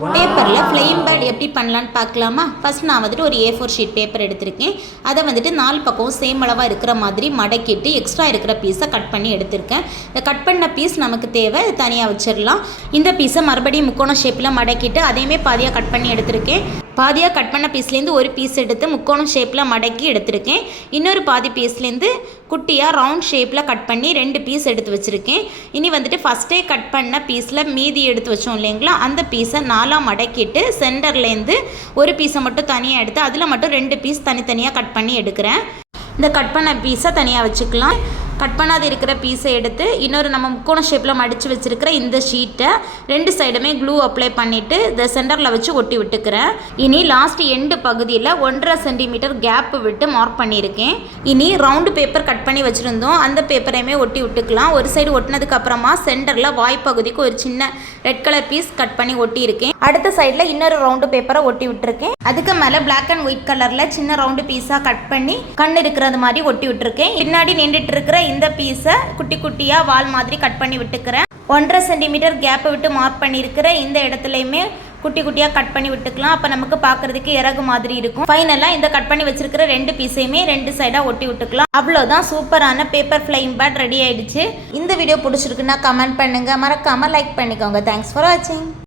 பேப்பரில் ஃப்ளைம் பேட் எப்படி பண்ணலான்னு பார்க்கலாமா? ஃபஸ்ட் நான் வந்துட்டு ஒரு A4 ஷீட் பேப்பர் எடுத்திருக்கேன். அதை வந்துட்டு 4 பக்கம் சேம் அளவாக இருக்கிற மாதிரி மடக்கிட்டு எக்ஸ்ட்ரா இருக்கிற பீஸை கட் பண்ணி எடுத்திருக்கேன். இந்த கட் பண்ண பீஸ் நமக்கு தேவை, தனியாக வச்சிடலாம். இந்த பீஸை மறுபடியும் முக்கோண ஷேப்பில் மடக்கிட்டு அதையுமே பாதியாக கட் பண்ணி எடுத்திருக்கேன். பாதியாக கட் பண்ண பீஸ்லேருந்து ஒரு பீஸ் எடுத்து முக்கோணம் ஷேப்பில் மடக்கி எடுத்திருக்கேன். இன்னொரு பாதி பீஸ்லேருந்து குட்டியாக ரவுண்ட் ஷேப்பில் கட் பண்ணி 2 பீஸ் எடுத்து வச்சுருக்கேன். இனி வந்துட்டு ஃபஸ்ட்டே கட் பண்ண பீஸில் மீதி எடுத்து வச்சோம் இல்லைங்களா, அந்த பீஸை 4ஆக மடக்கிட்டு சென்டர்லேருந்து ஒரு பீஸை மட்டும் தனியாக எடுத்து அதில் மட்டும் 2 பீஸ் தனித்தனியாக கட் பண்ணி எடுக்கிறேன். இந்த கட் பண்ண பீஸை தனியாக வச்சுக்கலாம். கட் பண்ணாது இருக்கிற பீஸை எடுத்து இன்னொரு நம்ம முக்கோண ஷேப்பில் மடித்து வச்சுருக்கிற இந்த ஷீட்டை 2 சைடுமே க்ளூ அப்ளை பண்ணிவிட்டு இந்த சென்டரில் வச்சு ஒட்டி விட்டுக்கிறேன். இனி லாஸ்ட் எண்டு பகுதியில் 1.5 சென்டிமீட்டர் கேப் விட்டு மார்க் பண்ணியிருக்கேன். இனி ரவுண்டு பேப்பர் கட் பண்ணி வச்சுருந்தோம், அந்த பேப்பரையுமே ஒட்டி விட்டுக்கலாம். ஒரு சைடு ஒட்டினதுக்கு அப்புறமா சென்டரில் வாய்ப்பகுதிக்கு ஒரு சின்ன ரெட் கலர் பீஸ் கட் பண்ணி ஒட்டியிருக்கேன். அடுத்த சைடில் இன்னொரு ரவுண்டு பேப்பரை ஒட்டி விட்டுருக்கேன். அதுக்கு மேலே பிளாக் அண்ட் ஒயிட் கலரில் சின்ன ரவுண்டு பீஸாக கட் பண்ணி கண் இருக்கிறது மாதிரி ஒட்டி விட்டுருக்கேன். பின்னாடி நின்றுட்டு இருக்கிற இந்த பீஸை குட்டி குட்டியாக வால் மாதிரி கட் பண்ணி விட்டுக்கிறேன். 1.5 சென்டிமீட்டர் கேப்பை விட்டு மார்க் பண்ணியிருக்கிற இந்த இடத்துலையுமே குட்டி குட்டியாக கட் பண்ணி விட்டுக்கலாம். அப்போ நமக்கு பார்க்குறதுக்கு இறகு மாதிரி இருக்கும். ஃபைனலாக இந்த கட் பண்ணி வச்சிருக்கிற 2 பீஸையுமே 2 சைடாக ஒட்டி விட்டுக்கலாம். அவ்வளோதான், சூப்பரான பேப்பர் ஃப்ளைங் பேட் ரெடி ஆயிடுச்சு. இந்த வீடியோ பிடிச்சிருக்குன்னா கமெண்ட் பண்ணுங்கள், மறக்காமல் லைக் பண்ணிக்கோங்க. தேங்க்ஸ் ஃபார் வாட்சிங்.